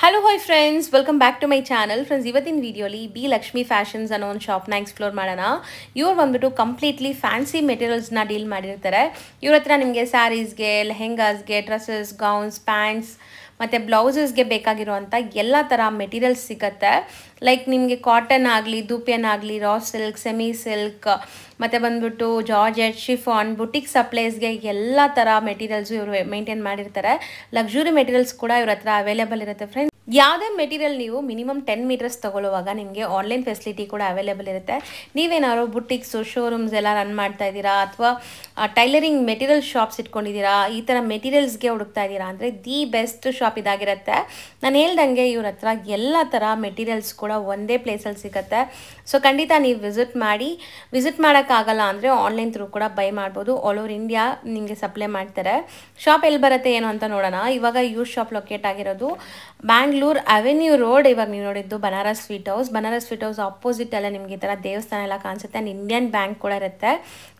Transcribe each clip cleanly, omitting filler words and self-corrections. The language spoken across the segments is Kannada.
Hello, hi friends. Welcome back to my channel. Friends, ಇವತ್ತಿನ ವಿಡಿಯೋಲಿ ಬಿ ಲಕ್ಷ್ಮಿ ಫ್ಯಾಷನ್ಸ್ ಅನ್ನೋ ಒಂದು ಶಾಪ್ನ ಎಕ್ಸ್ಪ್ಲೋರ್ ಮಾಡೋಣ. ಇವ್ರು ಬಂದ್ಬಿಟ್ಟು ಕಂಪ್ಲೀಟ್ಲಿ ಫ್ಯಾನ್ಸಿ ಮೆಟೀರಿಯಲ್ಸ್ನ ಡೀಲ್ ಮಾಡಿರ್ತಾರೆ. ಇವ್ರ ಹತ್ರ ನಿಮಗೆ ಸ್ಯಾರೀಸ್ಗೆ, ಲೆಹೆಂಗಾಸ್ಗೆ, ಡ್ರೆಸ್ಸಸ್, ಗೌನ್ಸ್, ಪ್ಯಾಂಟ್ಸ್ ಮತ್ತು ಬ್ಲೌಸಸ್ಗೆ ಬೇಕಾಗಿರುವಂಥ ಎಲ್ಲ ಥರ ಮೆಟೀರಿಯಲ್ಸ್ ಸಿಗುತ್ತೆ. ಲೈಕ್ ನಿಮಗೆ ಕಾಟನ್ ಆಗಲಿ, ದೂಪಿಯನ್ ಆಗಲಿ, ರಾ ಸಿಲ್ಕ್, ಸೆಮಿ ಸಿಲ್ಕ್, ಮತ್ತು ಬಂದ್ಬಿಟ್ಟು ಜಾರ್ಜೆಟ್, ಶಿಫಾನ್, ಬುಟಿಕ್ ಸಪ್ಲೈಸ್ಗೆ ಎಲ್ಲ ಥರ ಮೆಟೀರಿಯಲ್ಸು ಇವರು ಮೇಂಟೈನ್ ಮಾಡಿರ್ತಾರೆ. ಲಕ್ಸುರಿ ಮೆಟೀರಿಯಲ್ಸ್ ಕೂಡ ಇವ್ರ ಹತ್ರ ಅವೈಲೇಬಲ್ ಇರುತ್ತೆ ಫ್ರೆಂಡ್ಸ್. ಯಾವುದೇ ಮೆಟೀರಿಯಲ್ ನೀವು ಮಿನಿಮಮ್ 10 ಮೀಟರ್ಸ್ ತೊಗೊಳ್ಳುವಾಗ ನಿಮಗೆ ಆನ್ಲೈನ್ ಫೆಸಿಲಿಟಿ ಕೂಡ ಅವೈಲೇಬಲ್ ಇರುತ್ತೆ. ನೀವೇನಾದ್ರು ಬುಟಿಕ್ಸು, ಶೋರೂಮ್ಸ್ ಎಲ್ಲ ರನ್ ಮಾಡ್ತಾ ಇದ್ದೀರಾ ಅಥವಾ ಟೈಲರಿಂಗ್ ಮೆಟೀರಿಯಲ್ ಶಾಪ್ಸ್ ಇಟ್ಕೊಂಡಿದ್ದೀರಾ, ಈ ಥರ ಮೆಟೀರಿಯಲ್ಸ್ಗೆ ಹುಡುಕ್ತಾ ಇದ್ದೀರಾ ಅಂದರೆ ದಿ ಬೆಸ್ಟ್ ಶಾಪ್ ಇದಾಗಿರುತ್ತೆ. ನಾನು ಹೇಳ್ದಂಗೆ ಇವ್ರ ಹತ್ರ ಎಲ್ಲ ಥರ ಮೆಟೀರಿಯಲ್ಸ್ ಕೂಡ ಒಂದೇ ಪ್ಲೇಸಲ್ಲಿ ಸಿಗುತ್ತೆ. ಸೊ ಖಂಡಿತ ನೀವು ವಿಸಿಟ್ ಮಾಡೋಕ್ಕಾಗಲ್ಲ ಅಂದರೆ ಆನ್ಲೈನ್ ಥ್ರೂ ಕೂಡ ಬೈ ಮಾಡ್ಬೋದು. ಆಲ್ ಓವರ್ ಇಂಡಿಯಾ ನಿಮಗೆ ಸಪ್ಲೈ ಮಾಡ್ತಾರೆ. ಶಾಪ್ ಎಲ್ಲಿ ಬರುತ್ತೆ ಏನು ಅಂತ ನೋಡೋಣ. ಇವಾಗ ಇವ್ರ ಶಾಪ್ ಲೊಕೇಟ್ ಆಗಿರೋದು ಬ್ಯಾಂಗ್ಳೂರ್ ಅವೆನ್ಯೂ ರೋಡ್. ಇವಾಗ ನೀವು ನೋಡಿದ್ದು ಬನಾರಸ್ ಸ್ವೀಟ್ ಹೌಸ್ ಆಪೋಸಿಟ್ ಎಲ್ಲ ನಿಮಗೆ ಈ ಥರ ದೇವಸ್ಥಾನ ಎಲ್ಲ ಕಾಣಿಸುತ್ತೆ. ಆ್ಯಂಡ್ ಇಂಡಿಯನ್ ಬ್ಯಾಂಕ್ ಕೂಡ ಇರುತ್ತೆ.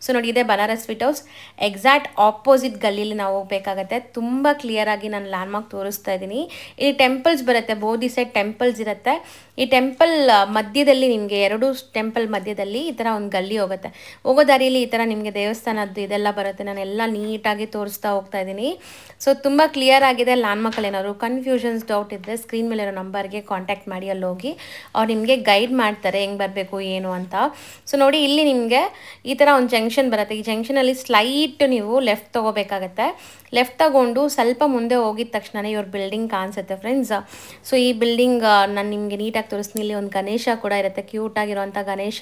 ಸೊ ನೋಡಿ, ಇದೆ Banaras sweet house. Exact opposite ಗಲ್ಲಿಲಿ ನಾವು ಹೋಗಬೇಕಾಗತ್ತೆ. ತುಂಬ ಕ್ಲಿಯರಾಗಿ ನಾನು ಲ್ಯಾಂಡ್ಮಾರ್ಕ್ ತೋರಿಸ್ತಾ ಇದ್ದೀನಿ. ಇಲ್ಲಿ ಟೆಂಪಲ್ಸ್ ಬರುತ್ತೆ, ಬೋಧಿ ಸೈಡ್ ಟೆಂಪಲ್ಸ್ ಇರುತ್ತೆ. ಈ ಟೆಂಪಲ್ ಮಧ್ಯದಲ್ಲಿ ನಿಮಗೆ 2 ಟೆಂಪಲ್ ಮಧ್ಯದಲ್ಲಿ ಈ ಥರ ಒಂದು ಗಲ್ಲಿ ಹೋಗುತ್ತೆ. ಹೋಗೋ ದಾರಿಯಲ್ಲಿ ಈ ಥರ ನಿಮಗೆ ದೇವಸ್ಥಾನದ್ದು ಇದೆಲ್ಲ ಬರುತ್ತೆ. ನಾನು ಎಲ್ಲ ನೀಟಾಗಿ ತೋರಿಸ್ತಾ ಹೋಗ್ತಾ ಇದ್ದೀನಿ. ಸೊ ತುಂಬ ಕ್ಲಿಯರ್ ಆಗಿದೆ. ಲ್ಯಾಂಡ್ಮಾರ್ಕಲ್ಲಿ ಏನಾದ್ರು ಕನ್ಫ್ಯೂಷನ್ಸ್, ಡೌಟ್ ಇದ್ದರೆ ಸ್ಕ್ರೀನ್ ಮೇಲಿರೋ ನಂಬರ್ಗೆ ಕಾಂಟ್ಯಾಕ್ಟ್ ಮಾಡಿ. ಅಲ್ಲಿ ಹೋಗಿ ಅವ್ರು ನಿಮಗೆ ಗೈಡ್ ಮಾಡ್ತಾರೆ ಹೆಂಗೆ ಬರಬೇಕು ಏನು ಅಂತ. ಸೊ ನೋಡಿ, ಇಲ್ಲಿ ನಿಮಗೆ ಈ ಥರ ಒಂದು ಜಂಕ್ಷನ್ ಬರುತ್ತೆ. ಈ ಜಂಕ್ಷನಲ್ಲಿ ಸ್ಲೈಟ್ ನೀವು ಲೆಫ್ಟ್ ತೊಗೋಬೇಕಾಗತ್ತೆ. ಲೆಫ್ಟ್ ತಗೊಂಡು ಸ್ವಲ್ಪ ಮುಂದೆ ಹೋಗಿದ ತಕ್ಷಣ ಇವ್ರ ಬಿಲ್ಡಿಂಗ್ ಕಾಣಿಸುತ್ತೆ ಫ್ರೆಂಡ್ಸ್. ಸೊ ಈ ಬಿಲ್ಡಿಂಗ್ ನಾನು ನಿಮಗೆ ನೀಟಾಗಿ ತೋರಿಸ್ತೀನಿ. ಇಲ್ಲಿ ಒಂದು ಗಣೇಶ ಕೂಡ ಇರುತ್ತೆ, ಕ್ಯೂಟಾಗಿರುವಂಥ ಗಣೇಶ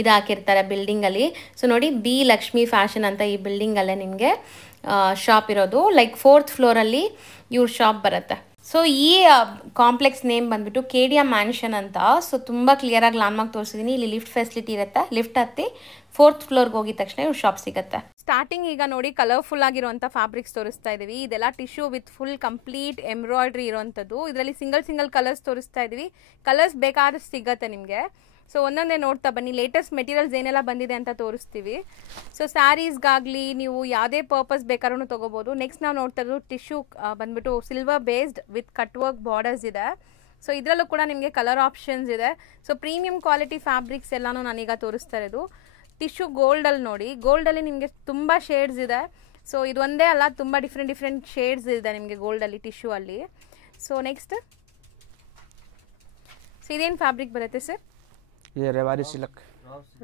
ಇದು ಹಾಕಿರ್ತಾರೆ ಬಿಲ್ಡಿಂಗಲ್ಲಿ. ಸೊ ನೋಡಿ, ಬಿ ಲಕ್ಷ್ಮಿ ಫ್ಯಾಷನ್ ಅಂತ ಈ ಬಿಲ್ಡಿಂಗಲ್ಲೇ ನಿಮಗೆ ಶಾಪ್ ಇರೋದು. ಲೈಕ್ 4th ಫ್ಲೋರಲ್ಲಿ ಇವ್ರ ಶಾಪ್ ಬರುತ್ತೆ. ಸೊ ಈ ಕಾಂಪ್ಲೆಕ್ಸ್ ನೇಮ್ ಬಂದ್ಬಿಟ್ಟು ಕೇಡಿಯಾ ಮ್ಯಾನ್ಷನ್ ಅಂತ. ಸೊ ತುಂಬ ಕ್ಲಿಯರಾಗಿ ಲ್ಯಾಂಡ್ಮಾರ್ಕ್ ತೋರಿಸಿದ್ದೀನಿ. ಇಲ್ಲಿ ಲಿಫ್ಟ್ ಫೆಸಿಲಿಟಿ ಇರುತ್ತೆ. ಲಿಫ್ಟ್ ಹತ್ತಿ 4th ಫ್ಲೋರ್ಗೆ ಹೋಗಿದ ತಕ್ಷಣ ಇವ್ರ ಶಾಪ್ ಸಿಗುತ್ತೆ. ಸ್ಟಾರ್ಟಿಂಗ್ ಈಗ ನೋಡಿ, ಕಲರ್ಫುಲ್ ಆಗಿರುವಂಥ ಫ್ಯಾಬ್ರಿಕ್ಸ್ ತೋರಿಸ್ತಾ ಇದ್ದೀವಿ. ಇದೆಲ್ಲ tissue with full complete embroidery ಇರೋವಂಥದ್ದು. ಇದರಲ್ಲಿ ಸಿಂಗಲ್ ಕಲರ್ಸ್ ತೋರಿಸ್ತಾ ಇದ್ದೀವಿ. ಕಲರ್ಸ್ ಬೇಕಾದಷ್ಟು ಸಿಗುತ್ತೆ ನಿಮಗೆ. ಸೊ ಒಂದೊಂದೇ ನೋಡ್ತಾ ಬನ್ನಿ. ಲೇಟೆಸ್ಟ್ ಮೆಟೀರಿಯಲ್ಸ್ ಏನೆಲ್ಲ ಬಂದಿದೆ ಅಂತ ತೋರಿಸ್ತೀವಿ. ಸೊ ಸ್ಯಾರೀಸ್ಗಾಗಲಿ ನೀವು ಯಾವುದೇ ಪರ್ಪಸ್ ಬೇಕಾದ್ರೂ ತೊಗೋಬೋದು. ನೆಕ್ಸ್ಟ್ ನಾವು ನೋಡ್ತಾ ಇರೋದು ಟಿಶ್ಯೂ ಬಂದ್ಬಿಟ್ಟು silver based with cut work borders ಇದೆ. ಸೊ ಇದರಲ್ಲೂ ಕೂಡ ನಿಮಗೆ ಕಲರ್ ಆಪ್ಷನ್ಸ್ ಇದೆ. ಸೊ ಪ್ರೀಮಿಯಂ ಕ್ವಾಲಿಟಿ ಫ್ಯಾಬ್ರಿಕ್ಸ್ ಎಲ್ಲನೂ ನಾನೀಗ ತೋರಿಸ್ತಾ ಇರೋದು. ಟಿಶ್ಯೂ ಗೋಲ್ಡಲ್ಲಿ ನೋಡಿ, ಗೋಲ್ಡಲ್ಲಿ ನಿಮಗೆ ತುಂಬ ಶೇಡ್ಸ್ ಇದೆ. ಸೊ ಇದು ಒಂದೇ ಅಲ್ಲ, ತುಂಬ ಡಿಫ್ರೆಂಟ್ ಶೇಡ್ಸ್ ಇದೆ ನಿಮಗೆ ಗೋಲ್ಡಲ್ಲಿ, ಟಿಶ್ಯೂ ಅಲ್ಲಿ. ಸೊ ನೆಕ್ಸ್ಟ್, ಸೊ ಇದೇನು ಫ್ಯಾಬ್ರಿಕ್ ಬರುತ್ತೆ ಸರ್?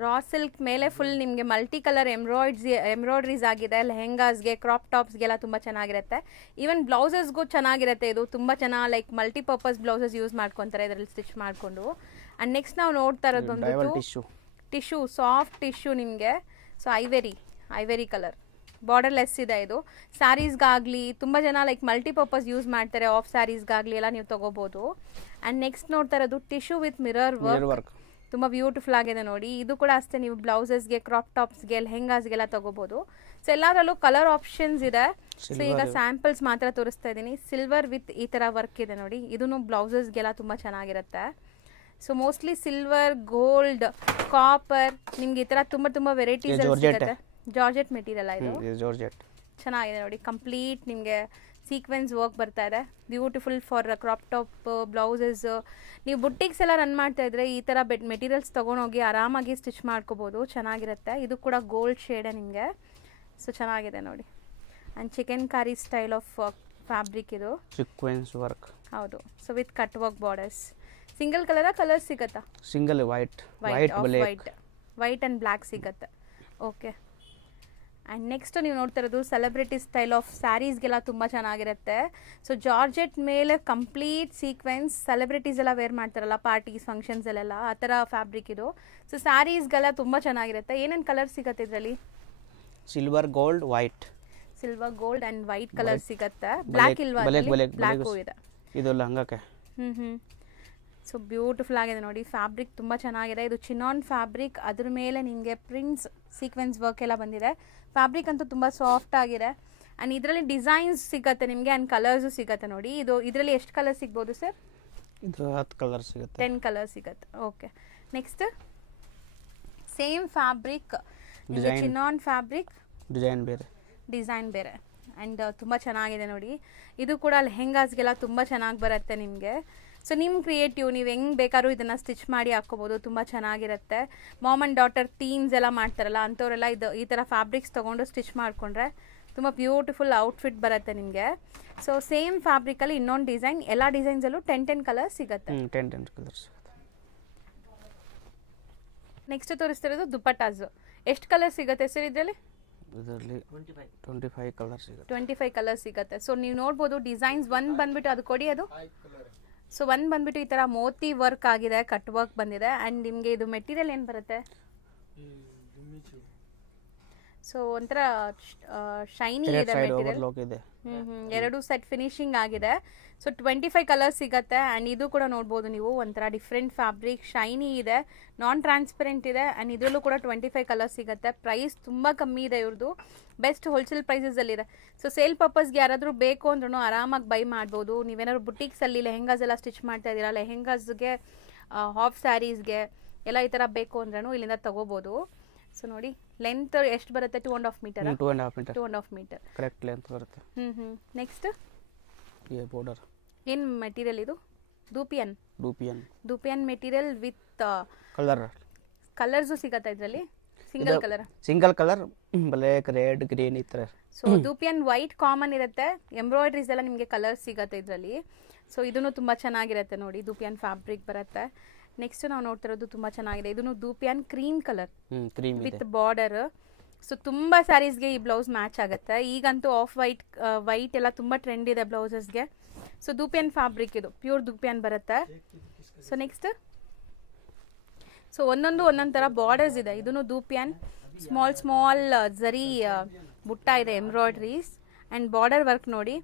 ರಾ ಸಿಲ್ಕ್ ಮೇಲೆ ಫುಲ್ ನಿಮಗೆ ಮಲ್ಟಿ ಕಲರ್ ಎಂಬ್ರಾಯ್ಡ್ರೀಸ್ ಆಗಿದೆ. ಲೆಹೆಂಗಾಸ್ಗೆ, ಕ್ರಾಪ್ ಟಾಪ್ಸ್ಗೆಲ್ಲ ತುಂಬ ಚೆನ್ನಾಗಿರುತ್ತೆ. ಈವನ್ ಬ್ಲೌಸಸ್ಗೂ ಚೆನ್ನಾಗಿರುತ್ತೆ. ಇದು ತುಂಬ ಚೆನ್ನಾಗಿ ಲೈಕ್ ಮಲ್ಟಿಪರ್ಪಸ್ ಬ್ಲೌಸಸ್ ಯೂಸ್ ಮಾಡ್ಕೊತಾರೆ ಇದರಲ್ಲಿ ಸ್ಟಿಚ್ ಮಾಡಿಕೊಂಡು. ಆ್ಯಂಡ್ ನೆಕ್ಸ್ಟ್ ನಾವು ನೋಡ್ತಾ ಇರೋದು ಬಂದ್ಬಿಟ್ಟು ಟಿಶ್ಯೂ, ಸಾಫ್ಟ್ ಟಿಶ್ಯೂ ನಿಮಗೆ. ಸೊ ಐವೆರಿ ಕಲರ್ ಬಾರ್ಡರ್ಲೆಸ್ ಇದೆ. ಇದು ಸ್ಯಾರೀಸ್ಗಾಗಲಿ ತುಂಬ ಜನ ಲೈಕ್ ಮಲ್ಟಿಪರ್ಪಸ್ ಯೂಸ್ ಮಾಡ್ತಾರೆ. ಆಫ್ ಸ್ಯಾರೀಸ್ಗಾಗಲಿ ಎಲ್ಲ ನೀವು ತೊಗೋಬೋದು. ಆ್ಯಂಡ್ ನೆಕ್ಸ್ಟ್ ನೋಡ್ತಾ ಇರೋದು ಟಿಶ್ಯೂ ವಿತ್ ಮಿರರ್ ವರ್ಕ್. ತುಂಬ ಬ್ಯೂಟಿಫುಲ್ ಆಗಿದೆ ನೋಡಿ. ಇದು ಕೂಡ ಅಷ್ಟೇ, ನೀವು ಬ್ಲೌಸಸ್ಗೆ, ಕ್ರಾಪ್ ಟಾಪ್ಸ್ಗೆ, ಲೆಹೆಂಗಾಸ್ಗೆಲ್ಲ ತೊಗೋಬೋದು. ಸೊ ಎಲ್ಲದರಲ್ಲೂ ಕಲರ್ ಆಪ್ಷನ್ಸ್ ಇದೆ. ಸೊ ಈಗ ಸ್ಯಾಂಪಲ್ಸ್ ಮಾತ್ರ ತೋರಿಸ್ತಾ ಇದ್ದೀನಿ. ಸಿಲ್ವರ್ ವಿತ್ ಈ ಥರ ವರ್ಕ್ ಇದೆ ನೋಡಿ. ಇದೂ ಬ್ಲೌಸಸ್ಗೆಲ್ಲ ತುಂಬ ಚೆನ್ನಾಗಿರುತ್ತೆ. So mostly silver, gold, copper ನಿಮ್ಗೆ ಈ ಥರ ತುಂಬ ವೆರೈಟೀಸ್ ಸಿಗುತ್ತೆ. ಜಾರ್ಜೆಟ್ ಮೆಟೀರಿಯಲ್ ಇದು ಚೆನ್ನಾಗಿದೆ ನೋಡಿ. ಕಂಪ್ಲೀಟ್ ನಿಮಗೆ ಸೀಕ್ವೆನ್ಸ್ ವರ್ಕ್ ಬರ್ತಾ ಇದೆ. Beautiful for crop top blouses. ನೀವು ಬುಟ್ಟಿಕ್ಸ್ ಎಲ್ಲ ರನ್ ಮಾಡ್ತಾ ಇದ್ರೆ ಈ ಥರ ಮೆಟೀರಿಯಲ್ಸ್ ತೊಗೊಂಡೋಗಿ ಆರಾಮಾಗಿ ಸ್ಟಿಚ್ ಮಾಡ್ಕೋಬೋದು. ಚೆನ್ನಾಗಿರುತ್ತೆ. ಇದು ಕೂಡ ಗೋಲ್ಡ್ ಶೇಡೆ ನಿಮಗೆ. ಸೊ ಚೆನ್ನಾಗಿದೆ ನೋಡಿ. ಆ್ಯಂಡ್ ಚಿಕನ್ ಕಾರಿ ಸ್ಟೈಲ್ ಆಫ್ ಫ್ಯಾಬ್ರಿಕ್ ಇದು, ಸೀಕ್ವೆನ್ಸ್ ವರ್ಕ್. ಹೌದು. So with cut work borders. Single colour ಸಿಗುತ್ತಾ? ಸಿಂಗಲ್ ವೈಟ್ ಆ್ಯಂಡ್ ಬ್ಲ್ಯಾಕ್ ಸಿಗುತ್ತೆ. ಓಕೆ. ಆ್ಯಂಡ್ ನೆಕ್ಸ್ಟ್ ನೀವು ನೋಡ್ತಾ ಇರೋದು ಸೆಲೆಬ್ರಿಟಿ ಸ್ಟೈಲ್ ಆಫ್ ಸ್ಯಾರೀಸ್ಗೆಲ್ಲ ತುಂಬ ಚೆನ್ನಾಗಿರುತ್ತೆ. ಸೊ ಜಾರ್ಜೆಟ್ ಮೇಲೆ ಕಂಪ್ಲೀಟ್ ಸೀಕ್ವೆನ್ಸ್ ಸೆಲೆಬ್ರಿಟೀಸ್ ಎಲ್ಲ ವೇರ್ ಮಾಡ್ತಾರಲ್ಲ ಪಾರ್ಟೀಸ್, ಫಂಕ್ಷನ್ಸಲ್ಲೆಲ್ಲ, ಆ ಥರ ಫ್ಯಾಬ್ರಿಕ್ ಇದು. ಸೊ ಸ್ಯಾರೀಸ್ಗೆಲ್ಲ ತುಂಬ ಚೆನ್ನಾಗಿರುತ್ತೆ. ಏನೇನು ಕಲರ್ ಸಿಗುತ್ತೆ ಇದರಲ್ಲಿ? Silver gold white and white colour ಸಿಗುತ್ತೆ. ಬ್ಲ್ಯಾಕ್ ಇಲ್ವಾ? ಬ್ಲ್ಯಾಕು ಇದೆ. ಇದು ಲಂಗಕ್ಕೆ. ಸೊ ಬ್ಯೂಟಿಫುಲ್ ಆಗಿದೆ ನೋಡಿ. ಫ್ಯಾಬ್ರಿಕ್ ತುಂಬ ಚೆನ್ನಾಗಿದೆ. ಇದು ಚಿನಾನ್ ಫ್ಯಾಬ್ರಿಕ್, ಅದ್ರ ಮೇಲೆ ನಿಮಗೆ ಪ್ರಿಂಟ್ಸ್, ಸೀಕ್ವೆನ್ಸ್ ವರ್ಕ್ ಎಲ್ಲ ಬಂದಿದೆ. ಫ್ಯಾಬ್ರಿಕ್ ಅಂತೂ ತುಂಬ ಸಾಫ್ಟ್ ಆಗಿದೆ. ಆ್ಯಂಡ್ ಇದರಲ್ಲಿ ಡಿಸೈನ್ಸ್ ಸಿಗುತ್ತೆ ನಿಮಗೆ. ಆ್ಯಂಡ್ ಕಲರ್ಸು ಸಿಗುತ್ತೆ ನೋಡಿ. ಇದರಲ್ಲಿ ಎಷ್ಟು ಕಲರ್ ಸಿಗ್ಬೋದು ಸರ್? ಇದು 10 ಕಲರ್ ಸಿಗುತ್ತೆ. 10 ಕಲರ್ ಸಿಗುತ್ತೆ. Okay. Next same fabric, chinon fabric, design ಬೇರೆ. ಆ್ಯಂಡ್ ತುಂಬ ಚೆನ್ನಾಗಿದೆ ನೋಡಿ. ಇದು ಕೂಡ ಲೆಹೆಂಗಾಸ್ಗೆಲ್ಲ ತುಂಬ ಚೆನ್ನಾಗಿ ಬರುತ್ತೆ ನಿಮಗೆ. ಸೊ ನಿಮ್ಮ ಕ್ರಿಯೇಟಿವ್, ನೀವು ಹೆಂಗೆ ಬೇಕಾದ್ರೂ ಇದನ್ನು ಸ್ಟಿಚ್ ಮಾಡಿ ಹಾಕ್ಕೋಬೋದು, ತುಂಬ ಚೆನ್ನಾಗಿರುತ್ತೆ. ಮಾಮ್ ಆ್ಯಂಡ್ ಡಾಟರ್ ಥೀಮ್ಸ್ ಎಲ್ಲ ಮಾಡ್ತಾರಲ್ಲ ಅಂಥವರೆಲ್ಲ ಈ ಥರ ಫ್ಯಾಬ್ರಿಕ್ಸ್ ತೊಗೊಂಡು ಸ್ಟಿಚ್ ಮಾಡಿಕೊಂಡ್ರೆ ತುಂಬ ಬ್ಯೂಟಿಫುಲ್ ಔಟ್ಫಿಟ್ ಬರುತ್ತೆ ನಿಮಗೆ. ಸೊ ಸೇಮ್ ಫ್ಯಾಬ್ರಿಕಲ್ಲಿ ಇನ್ನೊಂದು ಡಿಸೈನ್, ಎಲ್ಲ ಡಿಸೈನ್ಸಲ್ಲೂ 10 ಕಲರ್ಸ್ ಸಿಗುತ್ತೆ. 10 ಕಲರ್ಸ್. ನೆಕ್ಸ್ಟ್ ತೋರಿಸ್ತಿರೋದು ದುಪಟ್ಟಾಸು. ಎಷ್ಟು ಕಲರ್ ಸಿಗುತ್ತೆ ಸರ್ ಇದರಲ್ಲಿ? ಇದರಲ್ಲಿ 25 ಕಲರ್ಸ್ ಸಿಗುತ್ತೆ. 25 ಕಲರ್ಸ್ ಸಿಗುತ್ತೆ. ಸೊ ನೀವು ನೋಡ್ಬೋದು ಡಿಸೈನ್ಸ್ ಒಂದು ಬಂದ್ಬಿಟ್ಟು ಅದು ಕೊಡಿ ಅದು. ಸೊ ಒಂದು ಬಂದ್ಬಿಟ್ಟು ಈ ಥರ ಮೋತಿ ವರ್ಕ್ ಆಗಿದೆ, ಕಟ್ ವರ್ಕ್ ಬಂದಿದೆ. ಆ್ಯಂಡ್ ನಿಮಗೆ ಇದು ಮೆಟೀರಿಯಲ್ ಏನು ಬರುತ್ತೆ? ಸೊ ಒಂಥರ ಶೈನಿ ಇದೆ ಮೆಟೀರಿಯಲ್. ಎರಡು ಸೆಟ್ ಫಿನಿಶಿಂಗ್ ಆಗಿದೆ. ಸೊ 25 ಕಲರ್ಸ್ ಸಿಗುತ್ತೆ. ಆ್ಯಂಡ್ ಇದು ಕೂಡ ನೋಡ್ಬೋದು ನೀವು, ಒಂಥರ ಡಿಫ್ರೆಂಟ್ ಫ್ಯಾಬ್ರಿಕ್, ಶೈನಿ ಇದೆ, ನಾನ್ ಟ್ರಾನ್ಸ್ಪರೆಂಟ್ ಇದೆ. ಆ್ಯಂಡ್ ಇದರಲ್ಲೂ ಕೂಡ 25 ಕಲರ್ಸ್ ಸಿಗುತ್ತೆ. ಪ್ರೈಸ್ ತುಂಬ ಕಮ್ಮಿ ಇದೆ ಇವ್ರದ್ದು, ಬೆಸ್ಟ್ ಹೋಲ್ಸೇಲ್ ಪ್ರೈಸಸಲ್ಲಿದೆ. ಸೊ ಸೇಲ್ ಪರ್ಪಸ್ಗೆ ಯಾರಾದರೂ ಬೇಕು ಅಂದ್ರೂ ಆರಾಮಾಗಿ ಬೈ ಮಾಡ್ಬೋದು. ನೀವೇನಾದ್ರು ಬುಟೀಕ್ಸಲ್ಲಿ ಲೆಹೆಂಗಾಸ್ ಎಲ್ಲ ಸ್ಟಿಚ್ ಮಾಡ್ತಾ ಇದ್ದೀರಾ, ಲೆಹೆಂಗಾಸ್ಗೆ, ಹಾಫ್ ಸ್ಯಾರೀಸ್ಗೆ ಎಲ್ಲ ಈ ಥರ ಬೇಕು ಅಂದ್ರೂ ಇಲ್ಲಿಂದ ತಗೋಬೋದು. ಸೊ ನೋಡಿ ಲೆಂತ್ ಎಷ್ಟು ಬರುತ್ತೆ? 2.5 ಮೀಟರ್. 2.5 ಮೀಟರ್ ಕರೆಕ್ಟ್ ಲೆಂತ್ ಬರುತ್ತೆ. ನೆಕ್ಸ್ಟ್ ಈ ಬಾರ್ಡರ್ ಏನು ಮೆಟೀರಿಯಲ್ ಇದು? ದೂಪಿಯನ್ ಮೆಟೀರಿಯಲ್ ವಿತ್ ಕಲರ್ಸು ಸಿಗತ್ತಾ ಇದರಲ್ಲಿ? Single colour black, red, green ಈ ಥರ. ಸೊ ದೂಪಿಯನ್ ವೈಟ್ ಕಾಮನ್ ಇರುತ್ತೆ, ಎಂಬ್ರಾಯ್ಡ್ರೀಸ್ ಎಲ್ಲ ನಿಮಗೆ ಕಲರ್ ಸಿಗುತ್ತೆ ಇದರಲ್ಲಿ. ಸೊ ಇದನ್ನು ತುಂಬ ಚೆನ್ನಾಗಿರುತ್ತೆ ನೋಡಿ, ದೂಪಿಯನ್ ಫ್ಯಾಬ್ರಿಕ್ ಬರುತ್ತೆ. ನೆಕ್ಸ್ಟ್ ನಾವು ನೋಡ್ತಿರೋದು ತುಂಬ ಚೆನ್ನಾಗಿದೆ, ಇದನ್ನು dupion cream colour with border. So ತುಂಬ ಸ್ಯಾರೀಸ್ಗೆ ಈ ಬ್ಲೌಸ್ ಮ್ಯಾಚ್ ಆಗುತ್ತೆ. ಈಗಂತೂ ಆಫ್ ವೈಟ್ ಎಲ್ಲ ತುಂಬ ಟ್ರೆಂಡ್ ಇದೆ ಬ್ಲೌಸಸ್ಗೆ. ಸೊ ದೂಪಿಯನ್ ಫ್ಯಾಬ್ರಿಕ್, ಇದು ಪ್ಯೂರ್ ದೂಪಿಯನ್ ಬರುತ್ತೆ. ಸೊ ನೆಕ್ಸ್ಟ್ ಸೊ ಒಂದೊಂದು ಥರ ಬಾರ್ಡರ್ಸ್ ಇದೆ. ಇದನ್ನು ದೂಪಿಯನ್ ಸ್ಮಾಲ್ ಜರಿ ಬುಟ್ಟ ಇದೆ, ಎಂಬ್ರಾಯ್ಡ್ರೀಸ್ ಆ್ಯಂಡ್ ಬಾರ್ಡರ್ ವರ್ಕ್ ನೋಡಿ.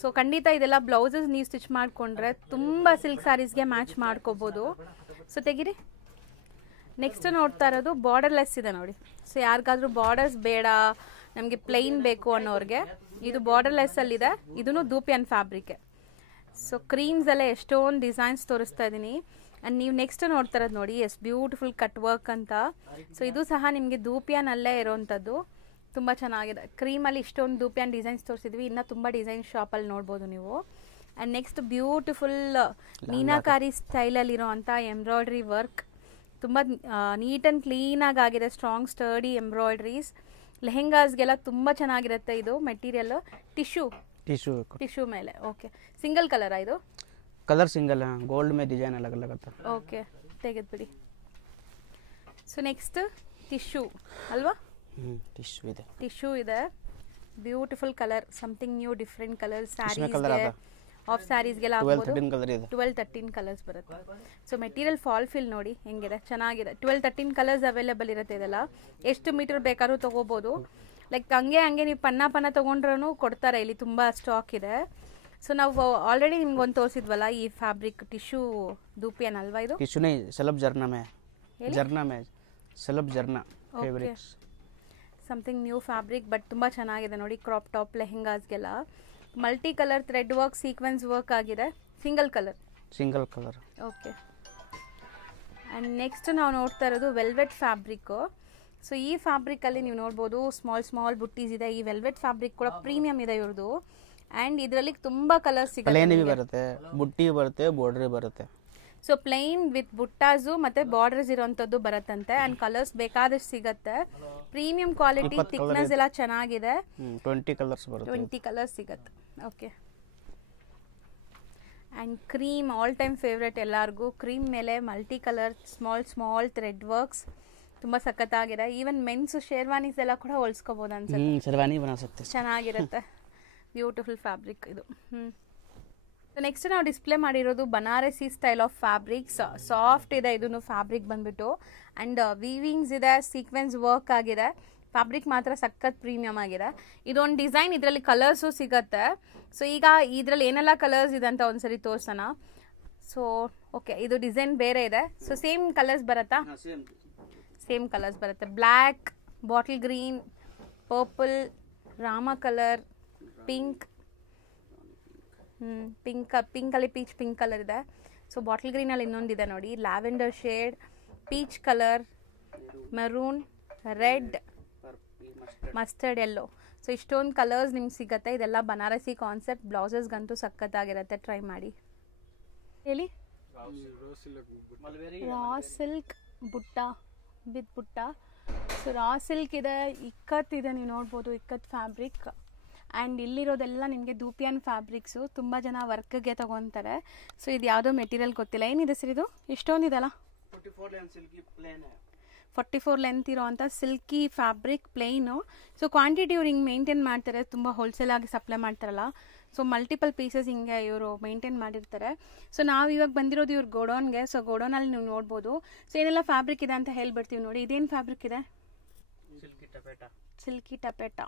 ಸೊ ಖಂಡಿತ ಇದೆಲ್ಲ ಬ್ಲೌಸಸ್ ನೀವು ಸ್ಟಿಚ್ ಮಾಡಿಕೊಂಡ್ರೆ ತುಂಬ ಸಿಲ್ಕ್ ಸ್ಯಾರೀಸ್ಗೆ ಮ್ಯಾಚ್ ಮಾಡ್ಕೋಬೋದು. ಸೊ ತೆಗಿರಿ. ನೆಕ್ಸ್ಟ್ ನೋಡ್ತಾ ಇರೋದು ಬಾರ್ಡರ್ಲೆಸ್ ಇದೆ ನೋಡಿ. ಸೊ ಯಾರಿಗಾದ್ರೂ ಬಾರ್ಡರ್ಸ್ ಬೇಡ, ನಮಗೆ ಪ್ಲೈನ್ ಬೇಕು ಅನ್ನೋರಿಗೆ ಇದು ಬಾರ್ಡರ್ಲೆಸ್ಸಲ್ಲಿದೆ. ಇದೂ ದೂಪಿಯನ್ ಫ್ಯಾಬ್ರಿಕ್. ಸೊ ಕ್ರೀಮ್ಸಲ್ಲೇ ಎಷ್ಟೊಂದು ಡಿಸೈನ್ಸ್ ತೋರಿಸ್ತಾ ಇದ್ದೀನಿ. ಆ್ಯಂಡ್ ನೀವು ನೆಕ್ಸ್ಟ್ ನೋಡ್ತಾ ಇರೋದು ನೋಡಿ, ಎಷ್ಟು ಬ್ಯೂಟಿಫುಲ್ ಕಟ್ ವರ್ಕ್ ಅಂತ. ಸೊ ಇದು ಸಹ ನಿಮಗೆ ದೂಪಿಯನಲ್ಲೇ ಇರೋವಂಥದ್ದು, ತುಂಬ ಚೆನ್ನಾಗಿದೆ. ಕ್ರೀಮಲ್ಲಿ ಇಷ್ಟೊಂದು ದೂಪಿಯನ್ ಡಿಸೈನ್ಸ್ ತೋರಿಸಿದ್ವಿ, ಇನ್ನೂ ತುಂಬ ಡಿಸೈನ್ ಶಾಪಲ್ಲಿ ನೋಡ್ಬೋದು ನೀವು. ಆ್ಯಂಡ್ ನೆಕ್ಸ್ಟ್ ಬ್ಯೂಟಿಫುಲ್ ಮೀನಾಕಾರಿ ಸ್ಟೈಲಲ್ಲಿರೋವಂಥ ಎಂಬ್ರಾಯ್ಡ್ರಿ ವರ್ಕ್, ತುಂಬ ನೀಟ್ ಆ್ಯಂಡ್ ಕ್ಲೀನಾಗಿ ಆಗಿದೆ. ಸ್ಟ್ರಾಂಗ್ ಸ್ಟರ್ಡಿ ಎಂಬ್ರಾಯ್ಡ್ರೀಸ್, ಲೆಹೆಂಗಾಸ್ಗೆಲ್ಲ ತುಂಬ ಚೆನ್ನಾಗಿರುತ್ತೆ. ಇದು ಮೆಟೀರಿಯಲ್ ಟಿಶ್ಯೂ ಮೇಲೆ. ಓಕೆ, ಸಿಂಗಲ್ ಕಲರಾ ಇದು? ಕಲರ್ ಸಿಂಗಲ್, ಗೋಲ್ಡ್ ಮೇ ಡಿಸೈನ್ ಅಲಗ್ ಅಲಗ್ ಆಗುತ್ತೆ. ಓಕೆ, ತೆಗೆದ್ಬಿಡಿ. ಸೊ ನೆಕ್ಸ್ಟ್ ಟಿಶ್ಯೂ ಅಲ್ವಾ? ಟಿಶ್ಯೂ ಇದೆ, beautiful colour, something new, different colour. ಸ್ಯಾರೀಸ್ಗೆ, ಆಫ್ ಸ್ಯಾರೀಸ್ಗೆಲ್ಲ 12-13 ಕಲರ್ಸ್ ಬರುತ್ತೆ. ಸೊ ಮೆಟೀರಿಯಲ್ ಫಾಲ್ ಫಿಲ್ ನೋಡಿ ಹೆಂಗಿದೆ, ಚೆನ್ನಾಗಿದೆ. 12-13 ಕಲರ್ಸ್ ಅವೈಲೇಬಲ್ ಇರುತ್ತೆ. ಇದೆಲ್ಲ ಎಷ್ಟು ಮೀಟರ್ ಬೇಕಾದ್ರೂ ತೊಗೋಬೋದು. ಲೈಕ್ ಹಂಗೆ ನೀವು ಪನ್ನ ತೊಗೊಂಡ್ರೂ ಕೊಡ್ತಾರೆ, ಇಲ್ಲಿ ತುಂಬ ಸ್ಟಾಕ್ ಇದೆ. ಸೊ ನಾವು ಆಲ್ರೆಡಿ ನಿಮ್ಗೆ ಒಂದು ತೋರಿಸಿದ್ವಲ್ಲ ಈ ಫ್ಯಾಬ್ರಿಕ್, ಟಿಶ್ಯೂ ದೂಪಿಯನ್ ಅಲ್ವಾ ಇದು? ಟಿಶ್ಯೂ ಸೆಲಬ್ ಜರ್ನಾ fabrics, something new fabric, but ತುಂಬ ಚೆನ್ನಾಗಿದೆ ನೋಡಿ. ಕ್ರಾಪ್ ಟಾಪ್, ಲೆಹೆಂಗಾಸ್ಗೆಲ್ಲ multi colour thread work, sequence work ಆಗಿದೆ. Single colour. Okay. And next ನಾವು ನೋಡ್ತಾ ಇರೋದು ವೆಲ್ವೆಟ್ ಫ್ಯಾಬ್ರಿಕ್ಕು. ಸೊ ಈ ಫ್ಯಾಬ್ರಿಕಲ್ಲಿ ನೀವು ನೋಡ್ಬೋದು ಸ್ಮಾಲ್ ಬುಟ್ಟೀಸ್ ಇದೆ. ಈ ವೆಲ್ವೆಟ್ ಫ್ಯಾಬ್ರಿಕ್ ಕೂಡ ಪ್ರೀಮಿಯಂ ಇದೆ ಇವ್ರದ್ದು. ಆ್ಯಂಡ್ ಇದರಲ್ಲಿ ತುಂಬ ಕಲರ್ಸ್ ಬರುತ್ತೆ, ಬುಟ್ಟಿ ಬರುತ್ತೆ, ಬಾರ್ಡರ್ ಬರುತ್ತೆ. ಸೊ ಪ್ಲೈನ್ ವಿತ್ ಬುಟ್ಟಾಸು ಮತ್ತು ಬಾರ್ಡರ್ಸ್ ಇರೋವಂಥದ್ದು ಬರುತ್ತಂತೆ. ಆ್ಯಂಡ್ ಕಲರ್ಸ್ ಬೇಕಾದಷ್ಟು ಸಿಗುತ್ತೆ. ಪ್ರೀಮಿಯಂ ಕ್ವಾಲಿಟಿ, ಥಿಕ್ನೆಸ್ ಎಲ್ಲ ಚೆನ್ನಾಗಿದೆ. 20 ಕಲರ್ಸ್ ಸಿಗುತ್ತೆ. Okay. And cream all time favourite ಎಲ್ಲರಿಗೂ. ಕ್ರೀಮ್ ಮೇಲೆ multi colour small thread works ತುಂಬ ಸಖತ್ತಾಗಿದೆ. ಈವನ್ ಮೆನ್ಸ್ ಶೇರ್ವಾನೀಸ್ ಎಲ್ಲ ಕೂಡ ಹೊಲ್ಸ್ಕೋಬೋದು ಅನ್ಸುತ್ತೆ, ಚೆನ್ನಾಗಿರುತ್ತೆ. ಬ್ಯೂಟಿಫುಲ್ ಫ್ಯಾಬ್ರಿಕ್ ಇದು. ನೆಕ್ಸ್ಟ್ ನಾವು ಡಿಸ್ಪ್ಲೇ ಮಾಡಿರೋದು Banarasi style of fabrics. Soft ಇದೆ ಇದನ್ನು ಫ್ಯಾಬ್ರಿಕ್ ಬಂದ್ಬಿಟ್ಟು. ಆ್ಯಂಡ್ ವೀವಿಂಗ್ಸ್ ಇದೆ, ಸೀಕ್ವೆನ್ಸ್ ವರ್ಕ್ ಆಗಿದೆ. ಫ್ಯಾಬ್ರಿಕ್ ಮಾತ್ರ ಸಖತ್ ಪ್ರೀಮಿಯಮ್ ಆಗಿದೆ. ಇದೊಂದು ಡಿಸೈನ್, ಇದರಲ್ಲಿ ಕಲರ್ಸು ಸಿಗತ್ತೆ. ಸೊ ಈಗ ಇದರಲ್ಲಿ ಏನೆಲ್ಲ ಕಲರ್ಸ್ ಇದೆ ಅಂತ ಒಂದ್ಸರಿ ತೋರ್ಸೋಣ. ಸೊ ಓಕೆ, ಇದು ಡಿಸೈನ್ ಬೇರೆ ಇದೆ. ಸೊ ಸೇಮ್ ಕಲರ್ಸ್ ಬರುತ್ತಾ? ಸೇಮ್ ಕಲರ್ಸ್ ಬರುತ್ತೆ. ಬ್ಲ್ಯಾಕ್, ಬಾಟಲ್ ಗ್ರೀನ್, ಪರ್ಪಲ್, ರಾಮ ಕಲರ್, ಪಿಂಕ್, ಪಿಂಕಲ್ಲಿ ಪೀಚ್ ಪಿಂಕ್ ಕಲರ್ ಇದೆ. ಸೊ ಬಾಟಲ್ ಗ್ರೀನಲ್ಲಿ ಇನ್ನೊಂದಿದೆ ನೋಡಿ, lavender shade, peach colour, maroon, red, mustard yellow. So ಇಷ್ಟೊಂದು ಕಲರ್ಸ್ ನಿಮ್ಗೆ ಸಿಗುತ್ತೆ. ಇದೆಲ್ಲ ಬನಾರಸಿ ಕಾನ್ಸೆಪ್ಟ್, ಬ್ಲೌಸಸ್ಗಂತೂ ಸಖತ್ತಾಗಿರುತ್ತೆ, ಟ್ರೈ ಮಾಡಿ. ಹೇಳಿ. Raw silk butta with butta. So raw silk ಇದೆ, ಇಕ್ಕತ್ತಿದೆ, ನೀವು ನೋಡ್ಬೋದು, ಇಕ್ಕತ್ ಫ್ಯಾಬ್ರಿಕ್. ಆ್ಯಂಡ್ ಇಲ್ಲಿರೋದೆಲ್ಲ ನಿಮಗೆ ದೂಪಿಯನ್ ಫ್ಯಾಬ್ರಿಕ್ಸು. ತುಂಬ ಜನ ವರ್ಕ್ಗೆ ತೊಗೊತಾರೆ. ಸೊ ಇದು ಯಾವುದೋ ಮೆಟೀರಿಯಲ್ ಗೊತ್ತಿಲ್ಲ. ಏನಿದೆ ಸರ್ ಇದು? ಇಷ್ಟೊಂದಿದೆಲ್ಲ 44 ಲೆಂತ್ ಇರೋ ಅಂಥ silky fabric plain. So quantity ಇವ್ರು ಹಿಂಗೆ ಮೇಂಟೈನ್ ಮಾಡ್ತಾರೆ, ತುಂಬ ಹೋಲ್ಸೇಲ್ ಆಗಿ ಸಪ್ಲೈ ಮಾಡ್ತಾರಲ್ಲ. ಸೊ ಮಲ್ಟಿಪಲ್ ಪೀಸಸ್ ಹಿಂಗೆ ಇವರು ಮೇಂಟೈನ್ ಮಾಡಿರ್ತಾರೆ. ಸೊ ನಾವು ಇವಾಗ ಬಂದಿರೋದು ಇವ್ರ ಗೋಡೌನ್ಗೆ. ಸೊ ಗೋಡೌನಲ್ಲಿ ನೀವು ನೋಡ್ಬೋದು. ಸೊ ಏನೆಲ್ಲ ಫ್ಯಾಬ್ರಿಕ್ ಇದೆ ಅಂತ ಹೇಳ್ಬಿಡ್ತೀವಿ ನೋಡಿ. ಇದೇನು ಫ್ಯಾಬ್ರಿಕ್ ಇದೆ? ಸಿಲ್ಕಿ ಟಪೇಟ.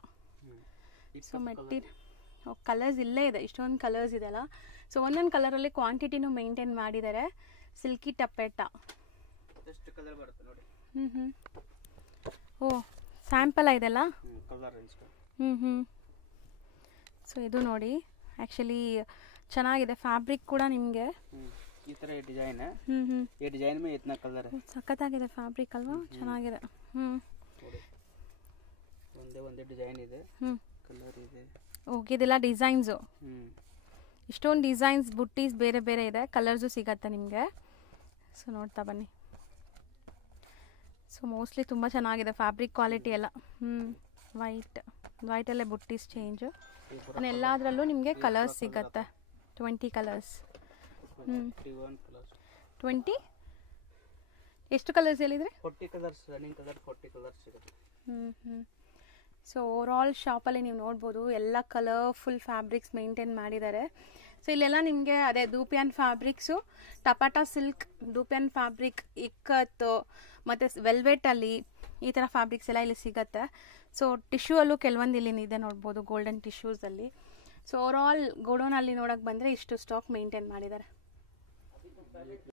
ಸೊ ಕಲರ್ಸ್ ಇಲ್ಲೇ ಇದೆ, ಇಷ್ಟೊಂದು ಕಲರ್ಸ್ ಇದೆಲ್ಲ. ಸೊ ಒಂದೊಂದು ಕಲರಲ್ಲಿ ಕ್ವಾಂಟಿಟಿನೂ ಮೇಂಟೈನ್ ಮಾಡಿದ್ದಾರೆ. ಸಿಲ್ಕಿ ಟಪೇಟ. ಓ ಸ್ಯಾಂಪಲ್ ಇದೆಲ್ಲ. ಸೊ ಇದು ನೋಡಿ, ಆ್ಯಕ್ಚುಲಿ ಚೆನ್ನಾಗಿದೆ ಫ್ಯಾಬ್ರಿಕ್ ಕೂಡ ನಿಮಗೆ. ಈ ತರ ಡಿಸೈನ್ ಈ ಡಿಸೈನ್ में इतना कलर है. ಸಖತ್ತಾಗಿದೆ ಫ್ಯಾಬ್ರಿಕ್ ಅಲ್ವಾ? ಚೆನ್ನಾಗಿದೆ. ಒಂದೇ ಡಿಸೈನ್ ಇದೆ, ಕಲರ್ ಇದೆ. ಓಕೆ, ಇದೆಲ್ಲ ಡಿಸೈನ್ಸು. ಇಷ್ಟೊಂದು ಡಿಸೈನ್ಸ್, ಬುಟ್ಟೀಸ್ ಬೇರೆ ಬೇರೆ ಇದೆ, ಕಲರ್ಸು ಸಿಗತ್ತೆ ನಿಮಗೆ. ಸೊ ನೋಡ್ತಾ ಬನ್ನಿ. ಸೊ ಮೋಸ್ಟ್ಲಿ ತುಂಬ ಚೆನ್ನಾಗಿದೆ ಫ್ಯಾಬ್ರಿಕ್ ಕ್ವಾಲಿಟಿ ಎಲ್ಲ. ವೈಟಲ್ಲೇ ಬುಟ್ಟೀಸ್ ಚೇಂಜು. ಎಲ್ಲದರಲ್ಲೂ ನಿಮಗೆ ಕಲರ್ಸ್ ಸಿಗತ್ತೆ. 20 ಕಲರ್ಸ್. 20 ಎಷ್ಟು ಕಲರ್ಸ್ ಹೇಳಿದ್ರಿ? 40 ಕಲರ್ಸ್, ರನ್ನಿಂಗ್ ಕಲರ್ 40 ಕಲರ್ಸ್ ಸಿಗುತ್ತೆ. ಸೊ ಓವರಾಲ್ ಶಾಪಲ್ಲಿ ನೀವು ನೋಡ್ಬೋದು ಎಲ್ಲ ಕಲರ್ಫುಲ್ ಫ್ಯಾಬ್ರಿಕ್ಸ್ ಮೇಂಟೈನ್ ಮಾಡಿದ್ದಾರೆ. ಸೊ ಇಲ್ಲೆಲ್ಲ ನಿಮಗೆ ಅದೇ ದೂಪಿಯನ್ ಫ್ಯಾಬ್ರಿಕ್ಸು, ಟಪಾಟಾ ಸಿಲ್ಕ್, ದೂಪಿಯನ್ ಫ್ಯಾಬ್ರಿಕ್, ಇಕ್ಕತ್ತು, ಮತ್ತು ವೆಲ್ವೆಟಲ್ಲಿ ಈ ಥರ ಫ್ಯಾಬ್ರಿಕ್ಸ್ ಎಲ್ಲ ಇಲ್ಲಿ ಸಿಗುತ್ತೆ. ಸೊ ಟಿಶ್ಯೂ ಅಲ್ಲೂ ಕೆಲವೊಂದು ಇಲ್ಲಿ ಇದೆ ನೋಡ್ಬೋದು, ಗೋಲ್ಡನ್ ಟಿಶ್ಯೂಸಲ್ಲಿ. ಸೊ ಓವರಾಲ್ ಗೋಡೌನಲ್ಲಿ ನೋಡೋಕೆ ಬಂದರೆ ಇಷ್ಟು ಸ್ಟಾಕ್ ಮೇಂಟೈನ್ ಮಾಡಿದ್ದಾರೆ.